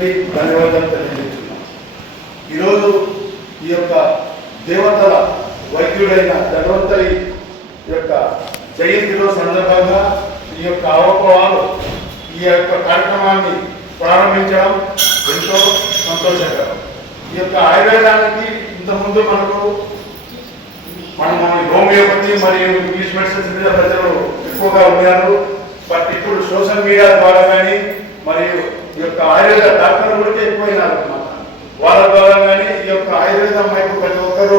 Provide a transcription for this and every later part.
ధన్యవాదాలు తెలియజేస్తున్నాం. ఈరోజు ఈ యొక్క దేవతల వైద్యుడైన ధన్వంతరి యొక్క జయంతిలో సందర్భంగా ఈ యొక్క అవపవాలు ఈ యొక్క కార్యక్రమాన్ని ప్రారంభించడం ఎంతో సంతోషకరం. ఈ యొక్క ఆయుర్వేదానికి ఇంతకుముందు మనము హోమియోపతి మరియు ఇంగ్లీష్ మెడిసిన్స్ మీద ప్రజలు ఎక్కువగా ఉన్నారు. బట్ ఇప్పుడు సోషల్ మీడియా ద్వారా కానీ మరియు ఈ యొక్క ఆయుర్వేద డాక్టర్లు కూడా ఎక్కువైనారు. వాళ్ళ ద్వారా కానీ ఈ యొక్క ఆయుర్వేదం వైపు ప్రతి ఒక్కరూ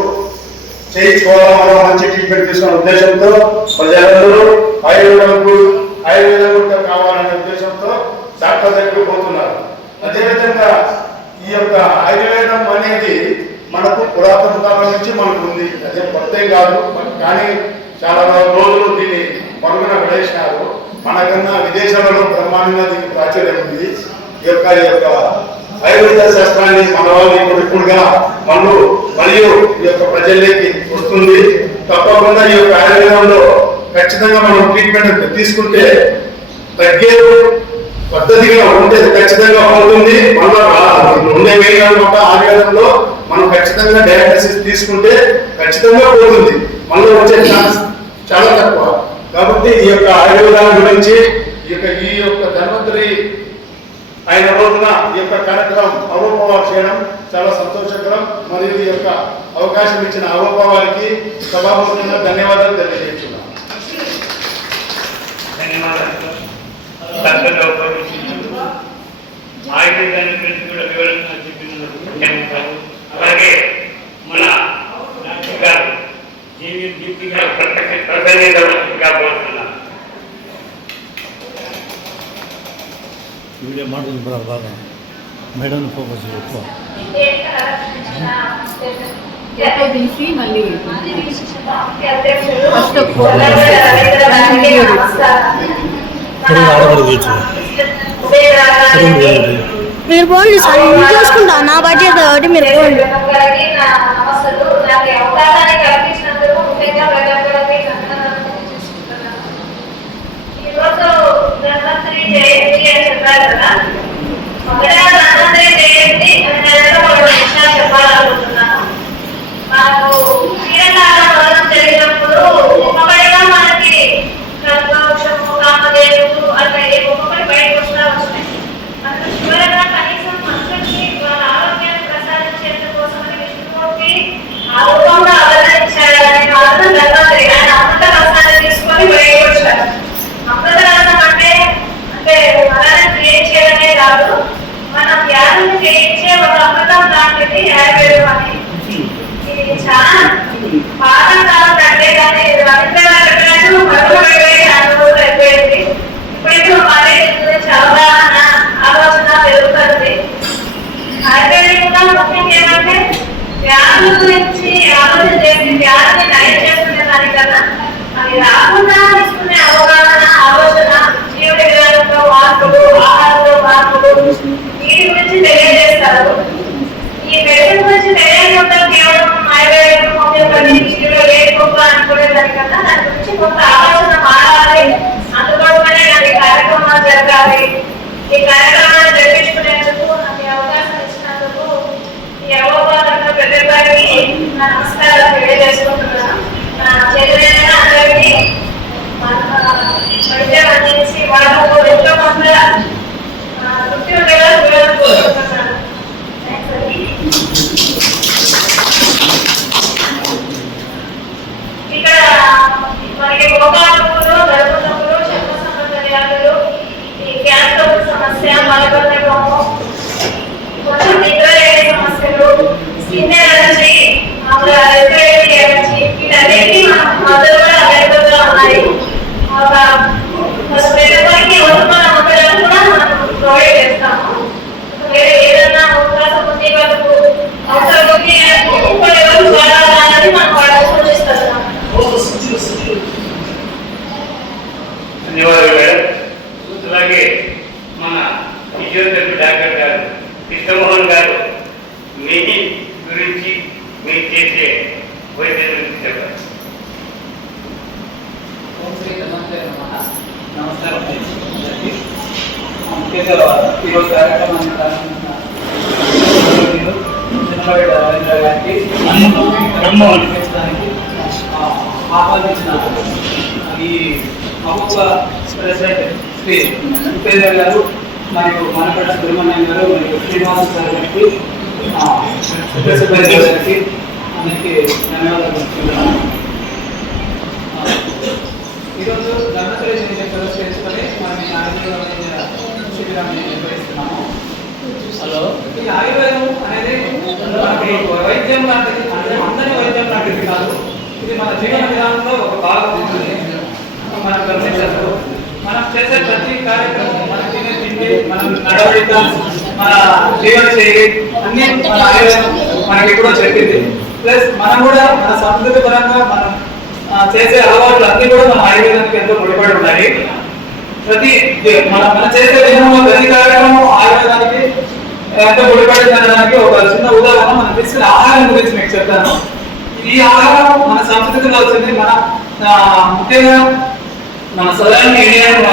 చేయించుకోవాలని మంచి ట్రీట్మెంట్ తీసుకున్న ఉద్దేశంతో ప్రజలందరూ ఆయుర్వేదం కూడా కావాలనే ఉద్దేశంతో డాక్టర్ దగ్గరకు పోతున్నారు. అదేవిధంగా ఈ యొక్క ఆయుర్వేదం అనేది మనకు పురాతన కాలం నుంచి మనకు ఉంది. అదే కొత్త కాదు, కానీ చాలా రోజులు దీన్ని మరుగున పడేసినారు. మనకన్నా విదేశాలలో బ్రహ్మాండంగా దీనికి ప్రాచుర్యం ఉంది. ఈ యొక్క ఆయుర్వేద శాస్త్రాన్ని మన వాళ్ళు ఇప్పుడుగా మరియు ఈ యొక్క ప్రజల్లోకి వస్తుంది. తప్పకుండా ఈ యొక్క ఆయుర్వేదంలో ఖచ్చితంగా మనం ట్రీట్మెంట్ తీసుకుంటే తగ్గే పద్ధతిగా ఉంటే ఖచ్చితంగా అవుతుంది. మళ్ళా ఉండే వేయాలన్నమాట. ఆయుర్వేదంలో మనం ఖచ్చితంగా డయాగ్నోసిస్ తీసుకుంటే ఖచ్చితంగా పోతుంది. మళ్ళీ వచ్చే ఛాన్స్ చాలా తక్కువ. కాబట్టి ఈ యొక్క ఆయుర్వేదాల గురించి ఈ యొక్క ధన్వంతరి ఆయన రోజున ఈ యొక్క కార్యక్రమం అవోపవాలు చేయడం చాలా సంతోషకరం. మరియు ఈ యొక్క అవకాశం ఇచ్చిన అవోపవారికి సభాముఖంగా ధన్యవాదాలు తెలియజేస్తున్నాం. ఆయుర్వేదాన్ని గురించి కూడా వివరంగా చెప్పినందుకు అలాగే మన డాక్టర్ గారు జీవి గారు కాబోతున్నాం. వీడియో మాట్లాడుతున్నారు బాగా మేడం ఫోకస్ ఎక్కువ తీసి మళ్ళీ మీరు పోండి సార్, నేను చూసుకుంటా. నా బడ్జెట్ కాబట్టి మీరు పోండి. చెప్పాలనుకుంటున్నాను. మాకు క్షీరకాలం జరిగినప్పుడు ఒక్కొక్కటిగా మనకి కల్పవృక్షము, కామధేనుడు అట్లా ఒక్కొక్కటి బయటకు వస్తున్నాయి. మనకు చివరగా కనీసం మనుషులకి వాళ్ళ ఆరోగ్యాన్ని ప్రసాదించేందు కోసమని విష్ణుమూర్తి ఆ రూపంలో అవతరించాడని మాత్రం ధన్వంతరి ఆయన అమృత రసాన్ని తీసుకొని బయటకు వచ్చాడు. అమృత రసం అంటే మనల్ని క్రియేట్ చేయడమే కాదు, మనం వ్యాధులు చేయించే ఒక అమృతం లాంటిది ఆయుర్వేదం అనేది. ఇది చాలా పాత కాలం అంటే దాన్ని రవీంద్ర చెప్పినట్టు మరుగుపడిపోయి అనుభూతి అయిపోయింది. ఇప్పుడు మళ్ళీ గురించి అవగాహన ఆలోచన పెరుగుతుంది. ఆయుర్వేదికంగా ముఖ్యంగా ఏమంటే వ్యాధుల గురించి ఆలోచన చేసి వ్యాధిని నయం చేసుకునే దానికన్నా అది రాకుండా తీసుకునే అవగాహన ఆలోచన, జీవన విధానంలో మార్పులు, ఆహారంలో మార్పులు, వీటి గురించి తెలియజేస్తారు. ఈ మెడిసిన్ గురించి తెలియకుండా కేవలం ఆయుర్వేదం, హోమియోపతి ఏ గొప్ప అనుకునే దానికన్నా దాని గురించి కొంత ఆలోచన మారాలి. అందుకోసమనే నాకు ఈ కార్యక్రమాలు జరగాలి. ఈ కార్యక్రమాలు జరిపించుకునేందుకు నాకు ఈ అవకాశం ఇచ్చినందుకు ఈ అవగాహన పెద్దవారికి నమస్కారాలు తెలియజేసుకుంటున్నాను. చేతులైన అందరికీ వైద్యం అందించి వాళ్ళకు ఎంతో కొంత తృప్తి ఉండేలా చూడాలని కోరుకుంటున్నాను. ఇక్కడ మనకి గోపాలకులు, గర్భసములు, చర్మ సంబంధ వ్యాధులు, ఈ క్యాన్సర్ సమస్య, మలబద్ధకము, కొంచెం నిద్ర లేని సమస్యలు, స్కిన్ ఎలర్జీ, రెస్పిరేటరీ ఎలర్జీ, వీటన్నిటికీ మనం మందులు కూడా అవైలబుల్ గా ఉన్నాయి. పేదవారికి అవసరమైన మందులను కూడా మనం ప్రొవైడ్ చేస్తాము. వేరే ఏదైనా అవకాశం ఉంది, వాళ్ళకు అవసరం ఉంది ఇంకోటి ఎవరు చేయాలన్నది మనం వాళ్ళకి సూచిస్తున్నాం. ధన్యవాదాలు మేడం. అలాగే మన ఫిజియోథెరపీ డాక్టర్ గారు కృష్ణమోహన్ గారు మీ గురించి మీరు చేసే వైద్యం గురించి చెప్పారు. నమస్కారం. ముఖ్యంగా ఈరోజు కార్యక్రమాన్ని బ్రహ్మోహన్ పెంచడానికి ఆహ్వానించిన ఈ మహబూబ ప్రెసిడెంట్ శ్రీ ఉపేందర్ గారు మరియు మనపేట సుబ్రహ్మణ్యం గారు మరియు శ్రీనివాస సార్ గారికి సూపర్వైజర్ గారికి అందరికీ ధన్యవాదాలు చెప్తున్నాను. ఈరోజు గణపతి ఫెలోస్ చేసుకొని మనం ఈ ఆయుర్వేద శిబిరాన్ని నిర్వహిస్తున్నాము. ఈ ఆయుర్వేదం అనేది మనకి వైద్యం లాంటిది, అంటే అందరి వైద్యం లాంటిది కాదు. ఇది మన జీవన విధానంలో ఒక భాగం ఉంటుంది. మనం గమనించదు, మనం చేసే ప్రతి కార్యక్రమం, మనం తినే తిండి, మనం నడవడిక, మన జీవన శైలి అన్ని మన ఆయుర్వేదం మనకి కూడా చెప్పింది. ప్లస్ మనం కూడా మన సంస్కృతి పరంగా మనం చేసే అలవాట్లు అన్ని కూడా మన ఆయుర్వేదానికి ఎంతో ముడిపడి ఉన్నాయి. మన చేసే విధానంలో ప్రతి కార్యక్రమం ఆయుర్వేదానికి ఎంతో ముడిపడి ఉండడానికి ఒక చిన్న ఉదాహరణ మనం తీసుకునే ఆహారం గురించి మీకు చెప్తాను. ఈ ఆహారం మన సంస్కృతిలో వచ్చింది. మన ముఖ్యంగా మన సదరన్ ఇండియన్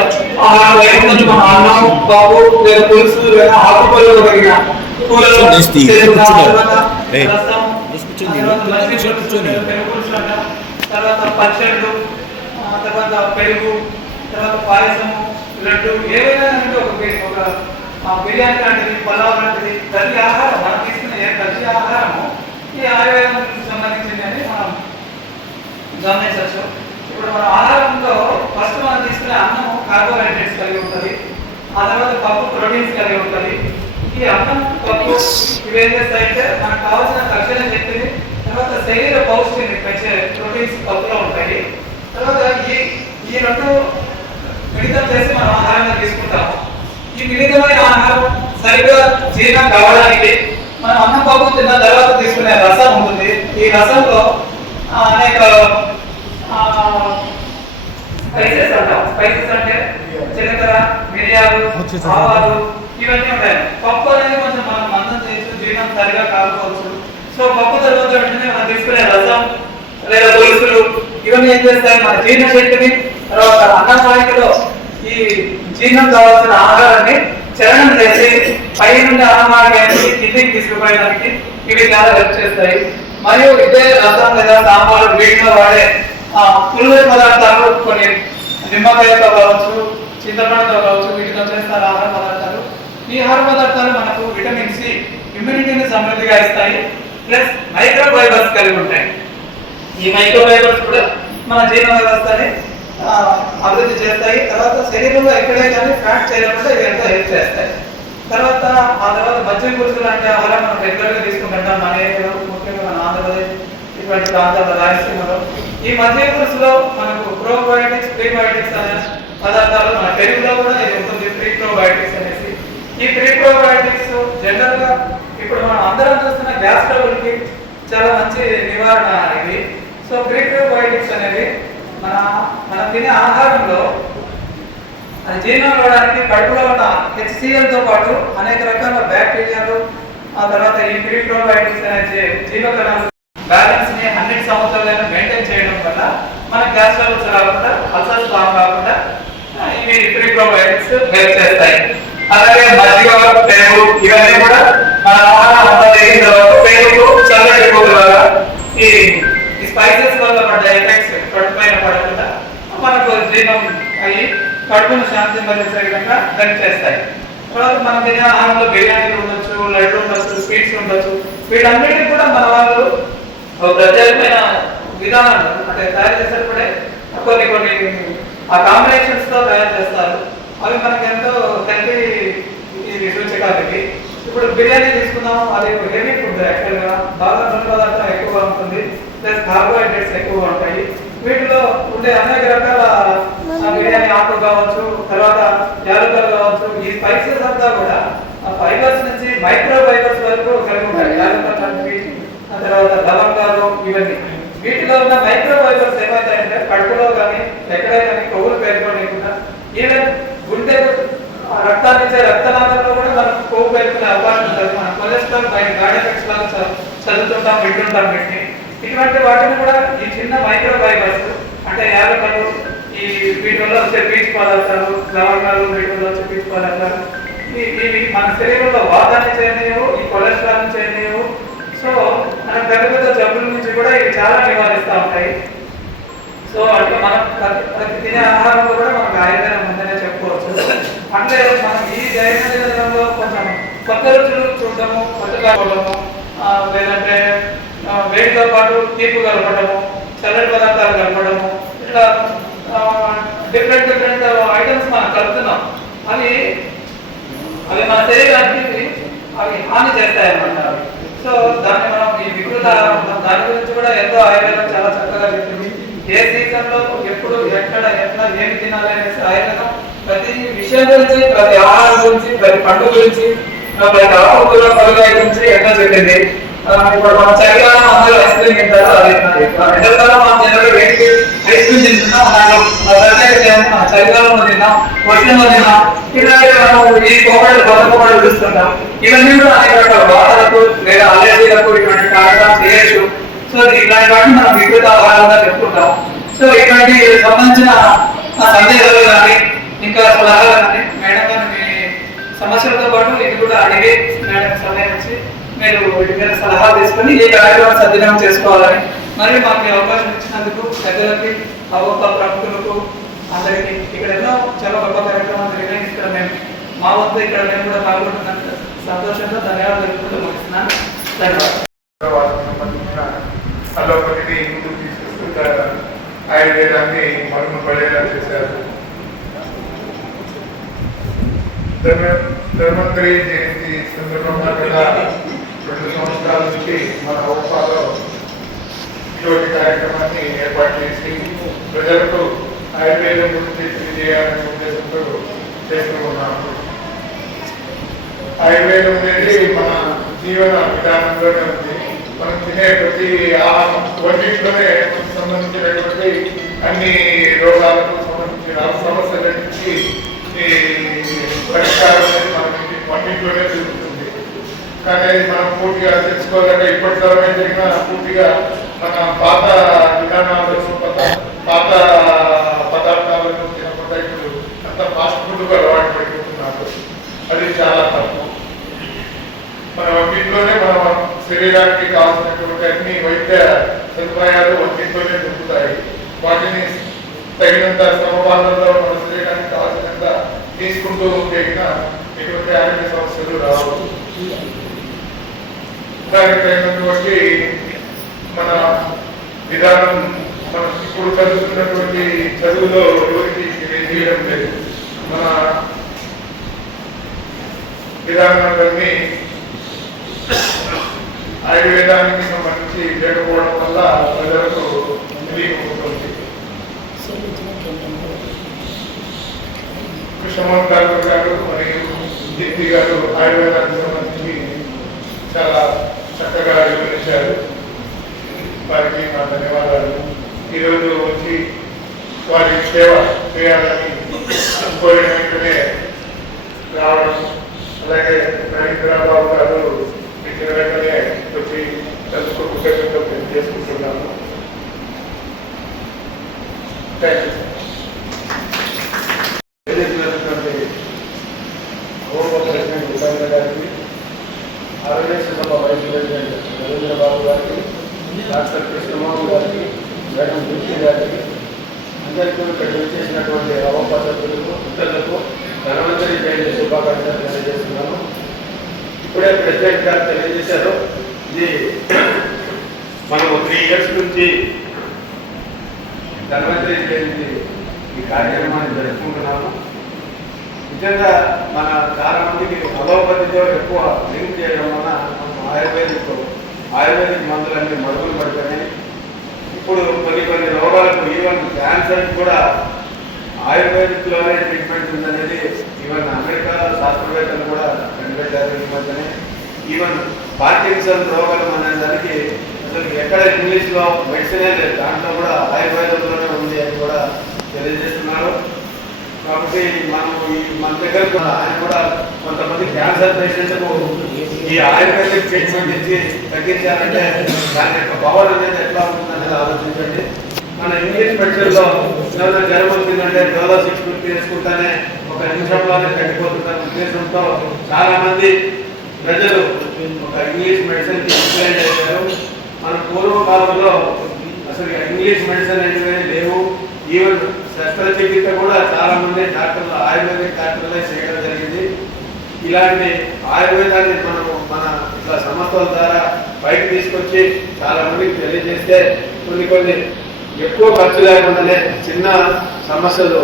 ఆహారం వైద్యులు మన అన్నం, పప్పు లేదా పులుసు లేదా ఆకుకూరలు కలిగిన కూరలు, తర్వాత పచ్చళ్ళు, తర్వాత పెరుగు, తర్వాత పాయసము, లడ్డు, ఏవైనా ఒక బిర్యానీ లాంటిది, పలావ్ లాంటిది ప్రతి ఆహారం మనం తీసుకునే ప్రతి ఆహారము ఈ ఆయుర్వేదానికి సంబంధించింది అని మనం గమనించవచ్చు. ఇప్పుడు మన ఆహారంలో ఫస్ట్ మనం తీసుకునే అన్నం కార్బోహైడ్రేట్స్ కలిగి ఉంటుంది, ఆ తర్వాత పప్పు ప్రోటీన్స్ కలిగి ఉంటుంది. ఈ అన్నం పప్పు ఇవేం చేస్తాయంటే మనకు కావాల్సిన తక్షణ శక్తిని, తర్వాత శరీర పౌష్టిని పెంచే ప్రోటీన్స్ పప్పులో ఉంటాయి. తర్వాత ఈ రెండు మిళితం చేసి మనం ఆహారంగా తీసుకుంటాము. ఈ మిళితమైన ఆహారం సరిగ్గా జీర్ణం కావడానికి మనం అన్నం పప్పు తిన్న తర్వాత తీసుకునే రసం ఉంటుంది. ఈ రసంలో అనేక స్పైసెస్ అంటాం. స్పైసెస్ అంటే జీలకర్ర, మిరియాలు, ఆవాలు ఇవన్నీ ఉంటాయి. పప్పు అనేది కొంచెం మనం మందం చేయొచ్చు, జీర్ణం సరిగా కాకపోవచ్చు. సో పప్పు తర్వాత వెంటనే మనం తీసుకునే రసం లేదా పులుసులు ఇవన్నీ ఏం చేస్తాయి, మన జీర్ణ శక్తిని, తర్వాత అన్నవాహికలో ఈ జీర్ణం కావాల్సిన ఆహారాన్ని చరణం చేసి పై నుండి అన్నవాహికానికి కిందికి తీసుకుపోయడానికి ఇవి చాలా హెల్ప్ చేస్తాయి. మరియు ఇదే రసం లేదా సాంబారు వీటిలో వాడే పులువైన పదార్థాలు కొన్ని నిమ్మకాయతో కావచ్చు, చింతపండుతో కావచ్చు, వీటితో చేస్తారు ఆహార పదార్థాలు. ఈ ఆహార పదార్థాలు మనకు విటమిన్ సి, ఇమ్యూనిటీని సమృద్ధిగా ఇస్తాయి. ప్లస్ మైక్రోఫైబర్స్ కలిగి ఉంటాయి. ఈ మైక్రోఫైబర్స్ కూడా మన జీర్ణ వ్యవస్థని అభివృద్ధి చేస్తాయి. తర్వాత శరీరంలో ఎక్కడే కానీ ఫ్యాట్ చేయకుండా ఇవి ఎంతో హెల్ప్ చేస్తాయి. తర్వాత మధ్య పురుషులు అంటే ఆహారం మనం రెగ్యులర్గా తీసుకుంటాం. మన ఏరియాలో ముఖ్యంగా మన ఆంధ్రప్రదేశ్ ఇటువంటి ప్రాంతాల్లో, రాయలసీమలో ఈ మధ్య పురుషులో మనకు ప్రోబయోటిక్స్, ప్రీబయోటిక్స్ అనే పదార్థాలు మన పెరుగులో కూడా ఇది ఉంటుంది, ప్రీప్రోబయోటిక్స్ అనేసి. ఈ ప్రీప్రోబయోటిక్స్ జనరల్ గా ఇప్పుడు మనం అందరం చూస్తున్న గ్యాస్ ట్రబుల్కి చాలా మంచి నివారణ ఇది. సో ప్రీప్రోబయోటిక్స్ అనేది మనం తినే ఆహారంలో అది జీర్ణం అవ్వడానికి కడుపులో ఉన్న హెచ్సిఎల్తో పాటు అనేక రకాల బ్యాక్టీరియాలు, ఆ తర్వాత ఈ ప్రీప్రోబయోటిక్స్ అనే జీవకణాలు బ్యాలెన్స్ ని అన్నిటి సంవత్సరాలను మెయింటైన్ చేయడం వల్ల మన గ్యాస్ ట్రబుల్స్ రాకుండా, అల్సర్స్ ఫామ్ కాకుండా ఇవి ప్రీప్రోబయోటిక్స్ హెల్ప్ చేస్తాయి. అలాగే మజ్జిగ, పెరుగు ఇవన్నీ కూడా మన ఆహారం పెరుగు చల్లబడిపోతుంది వల్ల ఈ స్పైసెస్ వల్ల పడ్డ ఎఫెక్ట్స్ కడుపు పైన పడకుండా మనకు జీర్ణం అయ్యి కడుపును శాంతి పరిచే విధంగా హెల్ప్ చేస్తాయి. తర్వాత మనం తినే ఆహారంలో బిర్యానీలు ఉండొచ్చు, లడ్డు ఉండొచ్చు, స్వీట్స్ ఉండొచ్చు. వీటన్నిటికీ కూడా మన వాళ్ళు ప్రత్యేకమైన విధానాలు అంటే తయారు చేసేటప్పుడే కొన్ని ఆ కాంబినేషన్స్ తో తయారు చేస్తారు. అవి మనకి ఎంతో హెల్తీ సూచకాలు. ఇప్పుడు బిర్యానీ తీసుకుందాం, అది హెవీ ఫుడ్ యాక్చువల్గా, బాగా నూనె పదార్థం ఎక్కువగా ఉంటుంది, ప్లస్ కార్బోహైడ్రేట్స్ ఎక్కువగా ఉంటాయి. వీటిలో ఉండే అనేక రకాల బిర్యానీ ఆకు కావచ్చు, తర్వాత యాలకులు కావచ్చు, ఈ స్పైసెస్ అంతా కూడా ఫైబర్స్ నుంచి మైక్రో ఫైబర్స్ వరకు కలిగి ఉంటాయి. యాలకులు, తర్వాత లవంగాలు ఇవన్నీ. వీటిలో ఉన్న మైక్రో ఫైబర్స్ ఏమవుతాయంటే కడుపులో కానీ ఎక్కడే కానీ కొవ్వులు పేర్కొనకుండా, ఈవెన్ గుండె రక్తాన్ని ఇచ్చే రక్తనాళాల్లో కూడా మనకు కొవ్వు పేర్కొనే అవకాశం ఉంటుంది. మన కొలెస్ట్రాల్ గాడ్ ఎఫెక్ట్స్ లాగా చదువుతుంటాం, వింటుంటాం. ఇటువంటి వాటిని కూడా ఈ చిన్న మైక్రో ఫైబర్స్ అంటే యాలకులు, ఈ వీటి వల్ల వచ్చే పీచు పదార్థాలు, లవంగాలు, వీటి వల్ల వచ్చే పీచు పదార్థాలు ఇవి మన శరీరంలో వాతాన్ని చేయలేవు, ఈ కొలెస్ట్రాల్ చేయలేవు. సో మనకు దగ్గర ప్రతి తినే ఆహారంలో కూడా మనకు ఆయుర్వేదం ఉందనే చెప్పుకోవచ్చు. అట్లే మనం ఈ దైనందినంలో కొంచెం కొత్త రుచులు చూడటము, కొత్తగా చూడటము, లేదంటే వేడితో పాటు తీపి కలపడము, చల్లటి పదార్థాలు కలపడము, ఇట్లా డిఫరెంట్ ఐటమ్స్ మనం కలుపుతున్నాం. అవి మన శరీరానికి అవి హాని చేస్తాయన్నమాట. సో దాన్ని మనం ఈ వికృత దాని గురించి కూడా ఎంతో ఆయుర్వేదం చాలా చక్కగా చెప్పింది. ఏ సీజన్ లో ఎప్పుడు ఎక్కడ ఎట్లా ఏమి తినాలి అనేసి ఆయుర్వేదం ప్రతి విషయం గురించి, ప్రతి ఆహారం గురించి, ప్రతి పండు గురించి, ప్రతి ఆకుకూర కూరగాయ గురించి ఎట్లా చెప్పింది. ఇప్పుడు మన చలికాలం అందరూ ఐస్ క్రీమ్ తింటారు, అది ఎండాకాలం మనం జనరల్ ఐస్ క్రీమ్ తింటున్నాం, మన చలికాలంలో తిన్నాం, వర్షంలో తిన్నాం, ఇట్లాంటి మనం ఈ కోమలు కొత్త కోమలు చూస్తుంటాం. ఇవన్నీ కూడా అనేక రకాల బాధలకు లేదా అలర్జీలకు ఇటువంటి కారణాలు చేయొచ్చు. సో ఇట్లాంటి వాటిని మనం వికృత ఆహారంగా చెప్పుకుంటాం. సో ఇటువంటి సంబంధించిన సందేహాలు కానీ ఇంకా సలహాలు కానీ మేడం గారు మీ సమస్యలతో పాటు ఇది కూడా అడిగి మేడం సమయం ఇచ్చి మీరు వీటి మీద సలహా తీసుకొని ఈ కార్యక్రమం సద్వినియోగం చేసుకోవాలని మరియు మాకు ఈ అవకాశం ఇచ్చినందుకు పెద్దలకి, ప్రముఖులకు అందరికీ ఇక్కడ ఎన్నో చాలా గొప్ప కార్యక్రమాలు జరిగినాయి. ఇక్కడ మేము మా వద్ద ఇక్కడ మేము కూడా పాల్గొంటున్నాను. సంతోషంగా ధన్యవాదాలు తెలుపుతూ ముగిస్తున్నాను. ధన్యవాదాలు. అలోపతిని ముందుకు తీసుకొస్తూ ఆయుర్వేదాన్ని మరుగున పడేలా చేశారు. ధన్వంతరి జయంతి సందర్భంగా గత 2 సంవత్సరాల నుంచి మన ఔపాలో ఇటువంటి కార్యక్రమాన్ని ఏర్పాటు చేసి ప్రజలకు ఆయుర్వేదం గురించి తెలియజేయాలనే ఉద్దేశంతో చేస్తూ ఉన్నాము. ఆయుర్వేదం అనేది మన జీవన విధానంలోనే ఉంది. మనం తినే ప్రతి ఆహారం వంటిలోనే సంబంధించినటువంటి అన్ని రోగాలకు సంబంధించిన సమస్యల నుంచి పరిష్కారం అనేది మనకి వంటిలోనే జరుగుతుంది. కానీ అది మనం పూర్తిగా తెలుసుకోలేక ఇప్పటి తరమే జరిగిన పూర్తిగా మన పాత విధానాలను పాత పదార్థాలను తినకుండా ఇప్పుడు అంత ఫాస్ట్ ఫుడ్కు అలవాటు పడిపోతున్నారు. అది చాలా తప్పు. మన వంటింట్లోనే మన శరీరానికి కావాల్సినటువంటి అన్ని వైద్య సదుపాయాలు వంటింట్లోనే దొరుకుతాయి. వాటిని తగినంత సమపాలనలో మన శరీరానికి కావాల్సినంత తీసుకుంటూ ఉంటే ఎటువంటి ఆరోగ్య సమస్యలు రావు. దానికి తగినటువంటి మన విధానం మనం ఇప్పుడు చదువుతున్నటువంటి చదువులో ఎవరికి తెలియడం లేదు. మన విధానాలన్నీ ఆయుర్వేదానికి సంబంధించి లేకపోవడం వల్ల ప్రజలకు తెలియకపోతుంది. కృష్ణమోహన్ గారు మరియు దీప్తి గారు ఆయుర్వేదానికి సంబంధించి చాలా చక్కగా వివరించారు. వారికి మా ధన్యవాదాలు. ఈరోజు వచ్చి వారి సేవ చేయాలని కోరిన వెంటనే రావడం, అలాగే నరేంద్రబాబు గారు ఇచ్చిన వెంటనే వచ్చి తనకు కృతజ్ఞతలు చేసుకుంటున్నాను. Thank you. గారికి, ఆరోగ్య సభ వైస్ ప్రెసిడెంట్ నరేంద్రబాబు గారికి, డాక్టర్ కృష్ణమోహన్ గారికి, మేడం దీప్తి గారికి, అందరికీ ఇక్కడ చేసినటువంటి అవకాశాలకు ఇతరులకు ధన్వంతరి జయంతి శుభాకాంక్షలు తెలియజేస్తున్నాను. ఇప్పుడే ప్రెసిడెంట్ గారు తెలియజేశారు. ఇది మనము 3 years నుంచి ధన్వంతరి జయంతి ఈ కార్యక్రమాన్ని జరుపుకుంటున్నాము. నిజంగా మన చాలా మందికి అలోపతితో ఎక్కువ లింక్ చేయడం వలన ఆయుర్వేదిక్ మందులన్నీ మరుగులు పడుతున్నాయి. ఇప్పుడు కొన్ని రోగాలకు ఈవెన్ క్యాన్సర్ కూడా ఆయుర్వేదిక్లోనే ట్రీట్మెంట్ ఉందనేది ఈవెన్ అమెరికా శాస్త్రవేత్తలు కూడా కనిపెట్టారు ఈ మధ్యనే. ఈవెన్ పార్కిన్సన్ రోగం అనే దానికి అసలు ఎక్కడ ఇంగ్లీష్లో మెడిసినే లేదు, దాంట్లో కూడా ఆయుర్వేదంలోనే ఉంది అని కూడా తెలియజేస్తున్నారు. కాబట్టి మనం మన దగ్గర కూడా ఆయన కూడా కొంతమంది క్యాన్సర్ పేషెంట్కు ఈ ఆయుర్వేదిక్ ట్రీట్మెంట్ ఇచ్చి తగ్గించాలంటే దాని యొక్క పవర్ అనేది ఎట్లా ఉంటుందనేది ఆలోచించండి. మన ఇంగ్లీష్ మెడిసిన్లో ఏదైనా జ్వరం వచ్చిందంటే డోలో 650 వేసుకుంటానే 1 నిమిషంలోనే తగ్గిపోతుందనే ఉద్దేశంతో చాలా మంది ప్రజలు ఒక ఇంగ్లీష్ మెడిసిన్కి ఇంప్లైంట్ అయ్యారు. మన పూర్వకాలంలో అసలు ఇంగ్లీష్ మెడిసిన్ అనేవి లేవు. ఈవెన్ శస్త్రచికిత్స కూడా చాలా మంది డాక్టర్లు ఆయుర్వేదిక్ డాక్టర్లే చేయడం జరిగింది. ఇలాంటి ఆయుర్వేదాన్ని మన ఇట్లా సంస్థల ద్వారా బయట తీసుకొచ్చి చాలా మందికి తెలియజేస్తే కొన్ని ఎక్కువ ఖర్చు లేకుండానే చిన్న సమస్యలు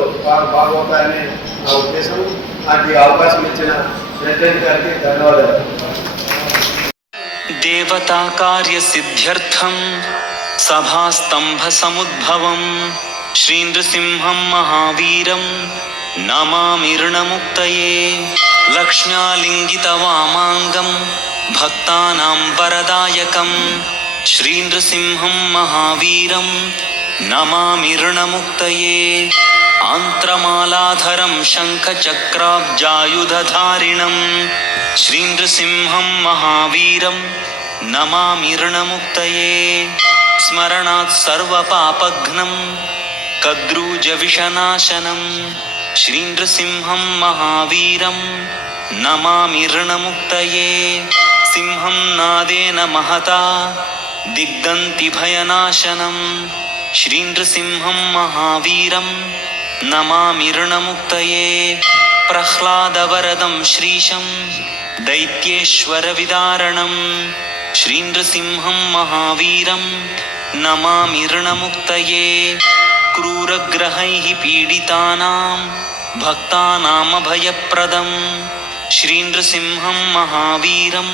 బాగవుతాయని నా ఉద్దేశం. నాకు ఈ అవకాశం ఇచ్చిన ప్రెసిడెంట్ గారికి ధన్యవాదాలు. దేవతా కార్య సిద్ధ్యర్థం సభాస్తంభ సముద్భవం శ్రీ నృసింహం మహావీరం నమామి ऋणमुक्तये లక్ష్మ్యాలింగిత వామాంగం భక్తానాం వరదాయకం శ్రీ నృసింహం మహావీరం నమామి ऋणमुक्तये ఆంత్రమాలాధరం శంఖచక్రాబ్జాయుధధారిణం శ్రీ నృసింహం మహావీరం నమామి ऋणमुक्तये స్మరణాత్ సర్వపాపఘ్నం కద్రూజవిషనాశనం శ్రీ నృసింహం మహావీరం నమామి ऋणमुक्तये సింహం నాదేన మహతా దిగ్దంతి భయనాశనం శ్రీ నృసింహం మహావీరం నమామి ऋणमुक्तये ప్రహ్లాదవరదం శ్రీశం దైత్యేశ్వర విదారణం శ్రీ నృసింహం మహావీరం నమామి ऋणमुक्तये క్రూరగ్రహైః పీడితానాం భక్తానామభయప్రదం శ్రీ నృసింహం మహావీరం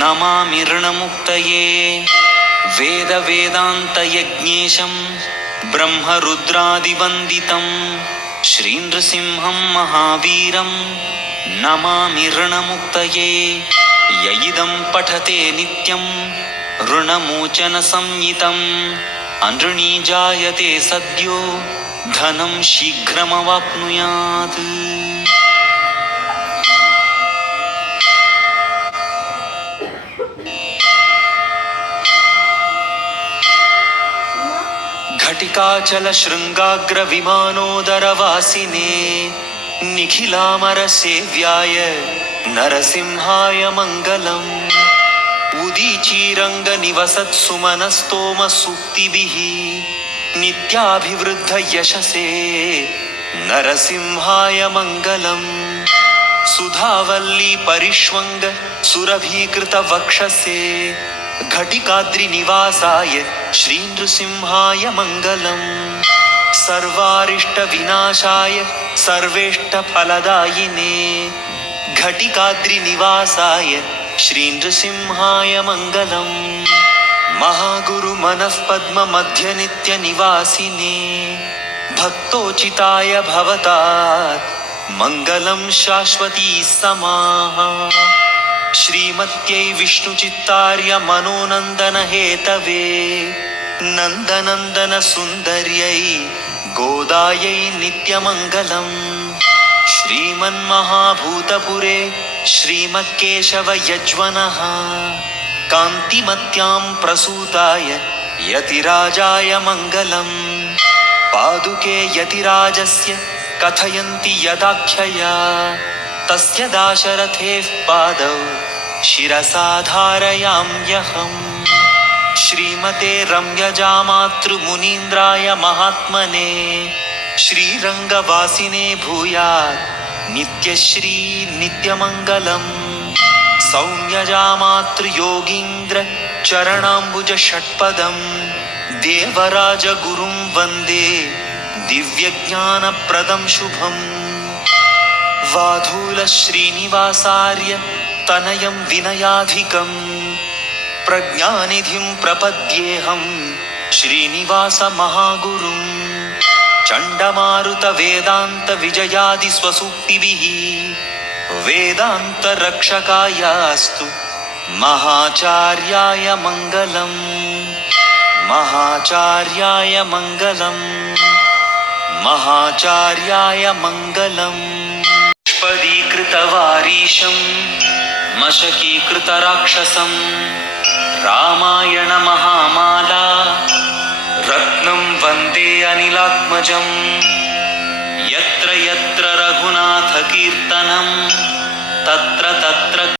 నమామి ऋणमुक्तये వేద వేదాంతయజ్ఞేశం బ్రహ్మరుద్రాదివందితం శ్రీ నృసింహం మహావీరం నమామి ऋणमुक्तये యయిదం పఠతే నిత్యం ऋणमोचन संहितं అనృణీ జాయతే సద్యో ధనం శీఘ్రమవాప్నుయాత్. ఘటికాచల శృంగాగ్ర విమానోదరవాసినే నిఖిలామర సేవ్యాయ నరసింహాయ మంగళం ఉదీచీరంగ నివసత్సుమనస్తోమ సూక్తిభిః నిత్యాభివృద్ధ యశసే నరసింహాయ మంగళం సుధావల్లీ పరిష్వంగ సురభీకృత వక్షసే ఘటికాద్రి నివాసాయ శ్రీ నృసింహాయ మంగళం సర్వారిష్ట వినాశాయ సర్వేష్ట ఫలదాయినే ఘటికాద్రి నివాసాయ శ్రీ నృసింహాయ మంగళం మహాగురు మనః పద్మ మధ్య నిత్య నివాసినే భక్తోచితాయ భవతాత్ మంగళం శాశ్వతీ సమాః శ్రీమత్యై విష్ణుచిత్తార్య మనోనందన హేతవే నందనందన సుందర్యై గోదాయై నిత్యమంగళం శ్రీమన్మహాభూతపురే శ్రీమత్కేశవ యజ్వనః కాంతిమత్యాం ప్రసూతాయ యతిరాజాయ మంగళం పాదుకే యతిరాజస్య కథయంతి యదాఖ్యయా తస్య దాశరథేః పాదౌ శిరసా ధారయామ్యహం శ్రీమతే రమ్యజామాతృమునీంద్రాయ మహాత్మనే శ్రీరంగవాసినే భూయాత్ నిత్యశ్రీ నిత్యమంగళం సౌమ్యజామాతృయోగీంద్ర చరణాంబుజ షట్పదం దేవరాజ గురుం వందే దివ్యజ్ఞానప్రదం శుభం వాధూల శ్రీనివాసార్య తనయం వినయాధికం ప్రజ్ఞానిధిం ప్రపద్యేహం శ్రీనివాస మహాగురుం చండమారుత వేదాంత విజయాది స్వసూక్తిభిః వేదాంత రక్షకాయాస్తు మహాచార్యాయ మంగళం మహాచార్యాయ మంగళం మహాచార్యాయ మంగళం పుష్పదీకృతవారీశం మశకీకృతరాక్షసం రామాయణ మహామాలా రత్నం వందే అనిలాత్మజం యత్ర యత్ర రఘునాథ కీర్తనం తత్ర తత్ర